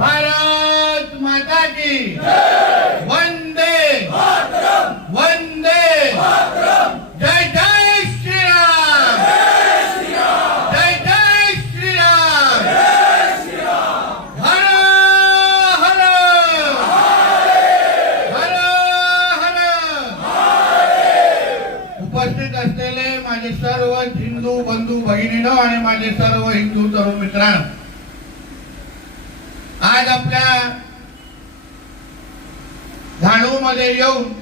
भारत माता की वंदे वंदे जय जय श्रीराम जय जय श्रीराम हर हर हर हर उपस्थित असलेले माझे सर्व हिंदू बंधू भगिनीनो आणि माझे सर्व हिंदू तरुण मित्रांनो आज आपल्या झाडू मध्ये येऊन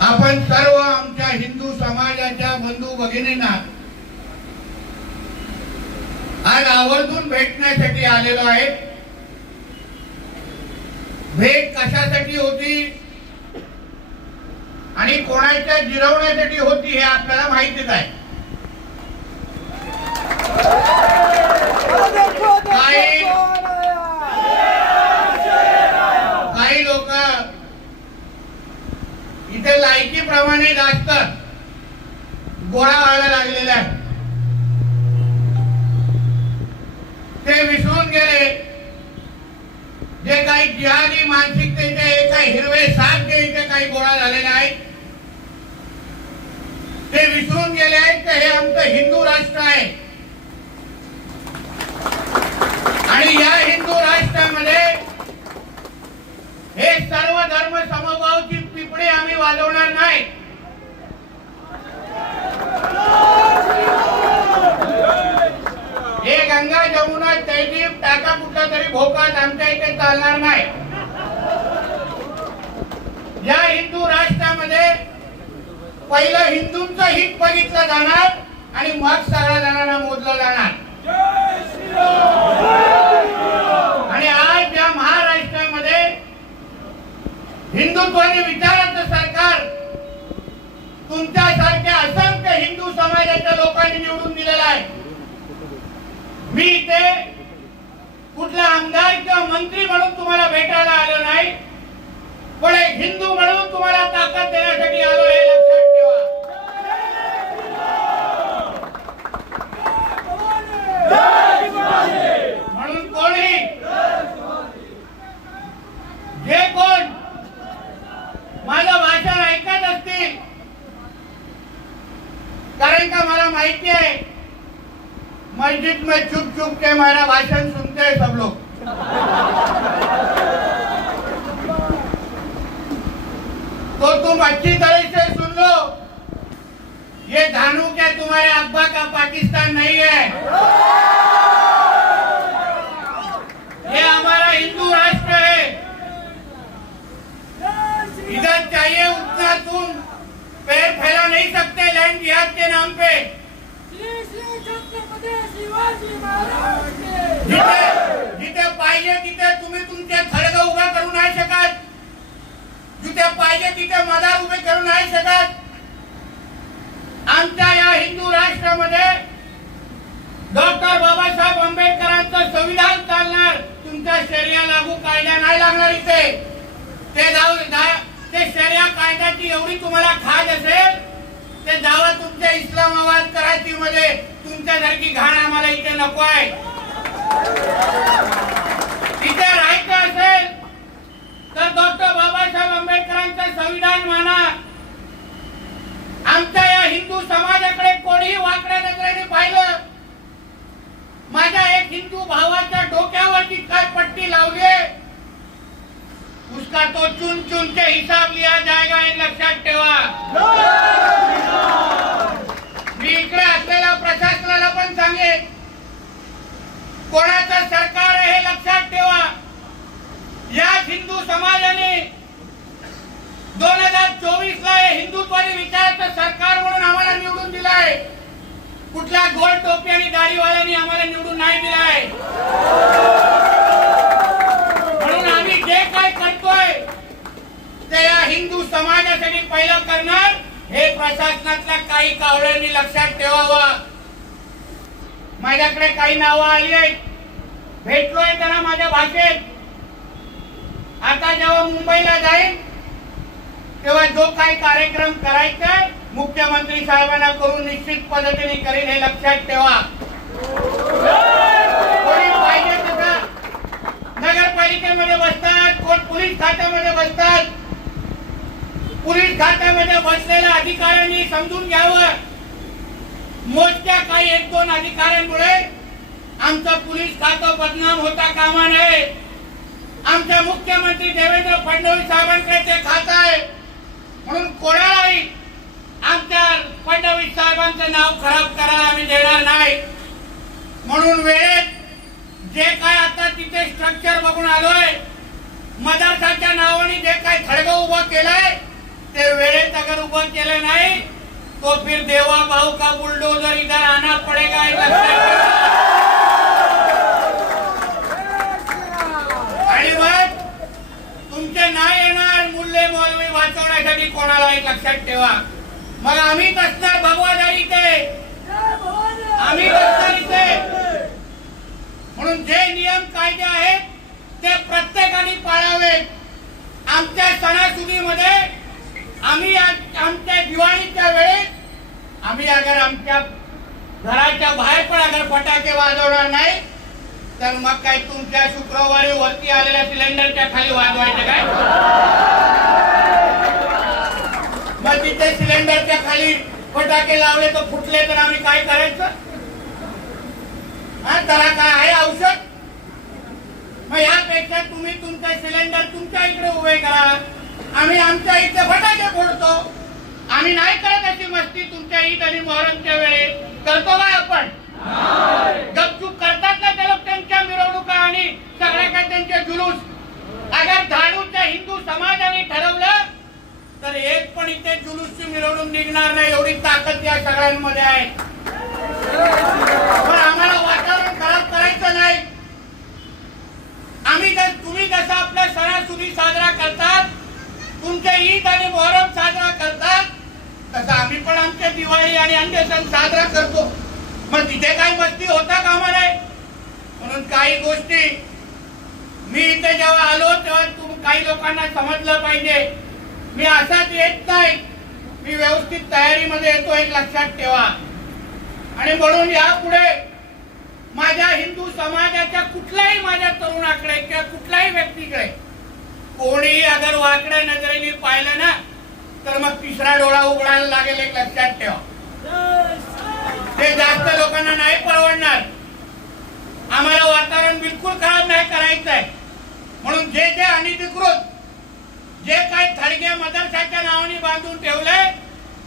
आपण सर्व आमच्या हिंदू समाजाच्या बंधू भगिनींना आज आवर्जून भेटण्यासाठी आलेलो आहे. भेट कशासाठी होती आणि कोणाच्या जिरवण्यासाठी होती हे आपल्याला माहितीच आहे काही काही लोक इथे प्रमाणे जास्त गोळा व्हायला लागलेला आहे ते विसरून गेले. जे काही जिहादी मानसिकतेचे हे काही हिरवे साप जे इथे काही गोळा झालेले आहेत ते विसरून गेले आहेत. की हे आमचं हिंदू राष्ट्र आहे आणि या हिंदू राष्ट्रामध्ये हे सर्व धर्म समभावची चालवणार नाही. हे गंगा जमुना तैजीब टाका कुठला तरी भोकात आमच्या इथे चालणार नाही. या हिंदू राष्ट्रामध्ये पहिलं हिंदूंच हित बघितलं जाणार आणि मग सगळ्या जणांना मोजलं जाणार. आणि आज या महाराष्ट्रामध्ये हिंदुत्वाने विचार सरकार तुमच्यासारख्या असंख्य हिंदू समाजाच्या लोकांनी निवडून दिलेला आहे. मी इथे कुठला आमदार किंवा मंत्री म्हणून तुम्हाला भेटायला आलो नाही पण एक हिंदू म्हणून तुम्हाला ताकद देण्यासाठी आलो हे मस्जिद में चुप चुप के मेरा भाषण सुनते हैं सब लोग। तो तुम अच्छी तरह से सुन लो। ये धानू क्या तुम्हारे अब्बा का पाकिस्तान नहीं है? पाहिजे तिथे मदार उभे करू नाही शकत. आमच्या या हिंदू राष्ट्रामध्ये डॉक्टर बाबासाहेब आंबेडकरांचं संविधान चालणार. तुमच्या शर्या लागू कायदा नाही लागणार इथे. ते जाऊ ते शर्या कायद्याची एवढी तुम्हाला खाज असेल ते जावा तुमच्या इस्लामाबाद कराची मध्ये तुमच्यासारखी घाण आम्हाला इथे नको आहे. इथे राहायचं असेल तर डॉक्टर बाबासाहेब आंबेडकरांचं संविधान माना आमच्या या हिंदू समाजाकडे कोणीही वाकड्या नजरेने पाहिलं माझ्या एक हिंदू भावाच्या डोक्यावरची काय पट्टी लावली उसका तो चुन चुन के हिसाब लिया जाएगा हे लक्षात ठेवा. मी इकडे असलेल्या प्रशासनाला पण सांगेन कोणाचं सरकार आहे हे लक्षात ठेवा या हिंदू समाजाने दोन हजार चोवीस ला हे हिंदुत्वादी सरकार म्हणून आम्हाला निवडून दिलाय. कुठल्या गोल टोपी आणि दाढीवाल्यांनी आम्हाला निवडून नाही दिलाय. म्हणून आम्ही जे काय करतोय ते या हिंदू समाजासाठी पहिलं करणार हे प्रशासनातल्या काही कावळ्यांनी लक्षात ठेवावं. माझ्याकडे काही नावं आली आहेत. भेटलोय त्यांना माझ्या भाषेत. आता जेव्हा मुंबईला जाईल तेव्हा जो काही कार्यक्रम करायचा मुख्यमंत्री साहेबांना करून निश्चित पद्धतीने करीन हे लक्षात ठेवा. नगरपालिकेमध्ये बसतात कोण पोलीस खात्यामध्ये बसतात. पोलीस खात्यामध्ये बसलेल्या अधिकाऱ्यांनी समजून घ्यावं. मोजक्या काही एक दोन अधिकाऱ्यांमुळे आमचं पोलीस खातं बदनाम होता कामा नये. आमच्या मुख्यमंत्री देवेंद्र फडणवीस साहेबांकडे ते खात आहे. म्हणून कोणालाही आमच्या फडणवीस साहेबांचं नाव खराब करायला आम्ही देणार नाही. म्हणून वेळेत जे काय आता तिथे स्ट्रक्चर बघून आलोय मदरसाच्या नावाने जे काय खडगं उभं केलंय ते वेळेत अगर उभं केलं नाही तो फिर देवा भाऊ का बुलडोजर इधर आना पडेगा आणि मग तुमचे नाही येणार मूल्य मौलवी वाचवण्यासाठी कोणाला एक लक्षात ठेवा. मग आम्ही असणार भगवादारी इथे. आम्ही असणार इथे. म्हणून जे नियम कायदे आहेत ते प्रत्येकाने पाळावेत. आमच्या सणासुदीमध्ये आम्ही आमच्या दिवाळीच्या वेळेत आम्ही अगर आमच्या घराच्या बाहेर पण अगर फटाके वाजवणार नाही तर मग काय तुमच्या शुक्रवारी वरती आलेल्या सिलेंडरच्या खाली वाजवायचं काय? मग तिथे सिलेंडरच्या खाली फटाके लावले तर फुटले तर आम्ही काय करायचं? हा त्याला काय आहे औषध? मग यापेक्षा तुम्ही तुमचा सिलेंडर तुमच्या इकडे उभे करा आम्ही आमच्या इथे फटाके फोडतो. आम्ही नाही करत अशी मस्ती तुमच्या ईद आणि मोहरमच्या वेळेस करतो काय आपण गपचूप करतात ना ते लोक त्यांच्या मिरवणुका आणि सगळ्या काय त्यांचे जुलूस अगर धाडूच्या हिंदू समाजाने ठरवलं तर एक पण इथे जुलूसची मिरवणूक निघणार नाही एवढी ताकद या सगळ्यांमध्ये आहे पण आम्हाला वातावरण खराब करायचं नाही आम्ही तुम्ही कसं आपल्या सणासुदी साजरा करतात तुमचे ईद आणि मोहरम साजरा करतात तसं आम्ही पण आमच्या दिवाळी आणि अन्य सण साजरा करतो. मग तिथे काही मस्ती होता कामा नये? म्हणून काही गोष्टी मी इथे जेव्हा आलो तेव्हा तुम काही लोकांना समजलं पाहिजे. मी असाच येत नाही मी व्यवस्थित तयारीमध्ये येतो एक लक्षात ठेवा. आणि म्हणून यापुढे माझ्या हिंदू समाजाच्या कुठल्याही माझ्या तरुणाकडे किंवा कुठल्याही व्यक्तीकडे कोणीही अगर वाकड्या नजरेने पाहिलं ना तर मग तिसरा डोळा उघडायला लागेल एक लक्षात ठेवा. ते जास्त लोकांना नाही परवडणार. आम्हाला वातावरण बिलकुल खराब नाही करायचं आहे म्हणून जे जे अनधिकृत जे काही थडगे मदरसाच्या नावाने बांधून ठेवले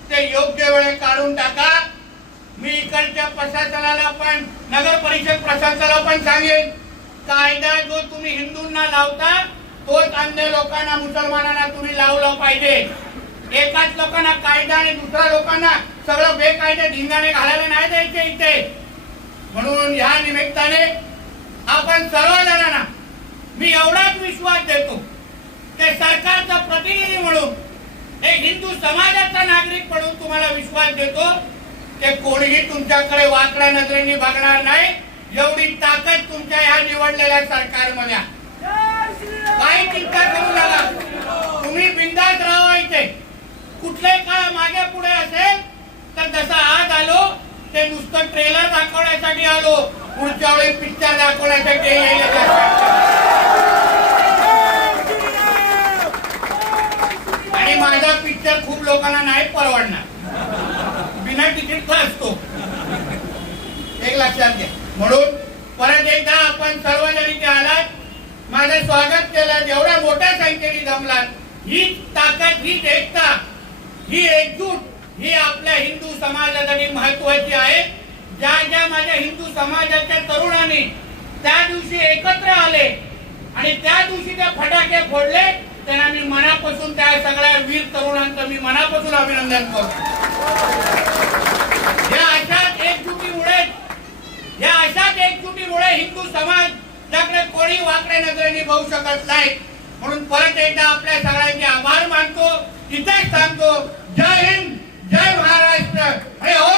ते योग्य वेळे काढून टाका. मी इकडच्या प्रशासनाला पण नगर परिषद प्रशासनाला पण सांगेन कायदा जो तुम्ही हिंदूंना लावता तोच अन्य लोकांना मुसलमानांना तुम्ही लावला पाहिजे. एकाच लोकांना कायदा आणि दुसऱ्या लोकांना सगळं बेकायदे धिंगाणे घालायला नाही द्यायचे इथे. म्हणून या निमित्ताने आपण सर्वजणांना मी एवढाच विश्वास देतो की सरकारचा प्रतिनिधी म्हणून एक हिंदू समाजाचा नागरिक म्हणून तुम्हाला विश्वास देतो. ते कोणीही तुमच्याकडे वाकड्या नजरेने बघणार नाही. एवढी ताकद तुमच्या ह्या निवडलेल्या सरकारमध्ये. काही चिंता करू नका. तुम्ही बिंदास राहा इथे. कुठले काय मागे पुढे असेल तर जसं आज आलो ते नुसतं ट्रेलर दाखवण्यासाठी आलो. पुढच्या वेळी पिक्चर दाखवण्यासाठी. आणि माझा पिक्चर खूप लोकांना नाही परवडणार. बिना तिकीटचा असतो. एक लक्षात घ्या. म्हणून परत एकदा आपण सर्वजण इथे आलात. माझं स्वागत केलं. एवढ्या मोठ्या संख्येने जमलात ही ताकद ही एकता ही एकजूट ही आपल्या हिंदू समाजासाठी महत्वाची आहे. ज्या ज्या माझ्या हिंदू समाजाच्या तरुणांनी त्या दिवशी एकत्र आले आणि त्या दिवशी ते फटाके फोडले त्यांना मी मनापासून त्या सगळ्या वीर तरुणांचं मी मनापासून अभिनंदन करतो. या अशाच एकजुटीमुळे या अशाच एकजुटीमुळे हिंदू समाज त्याकडे कोणी वाकडे नजरेने बघू शकत नाही. म्हणून परत एकदा आपल्या सगळ्यांचे आभार मानतो इथेच सांगतो जय हिंद जय महाराष्ट्र. हो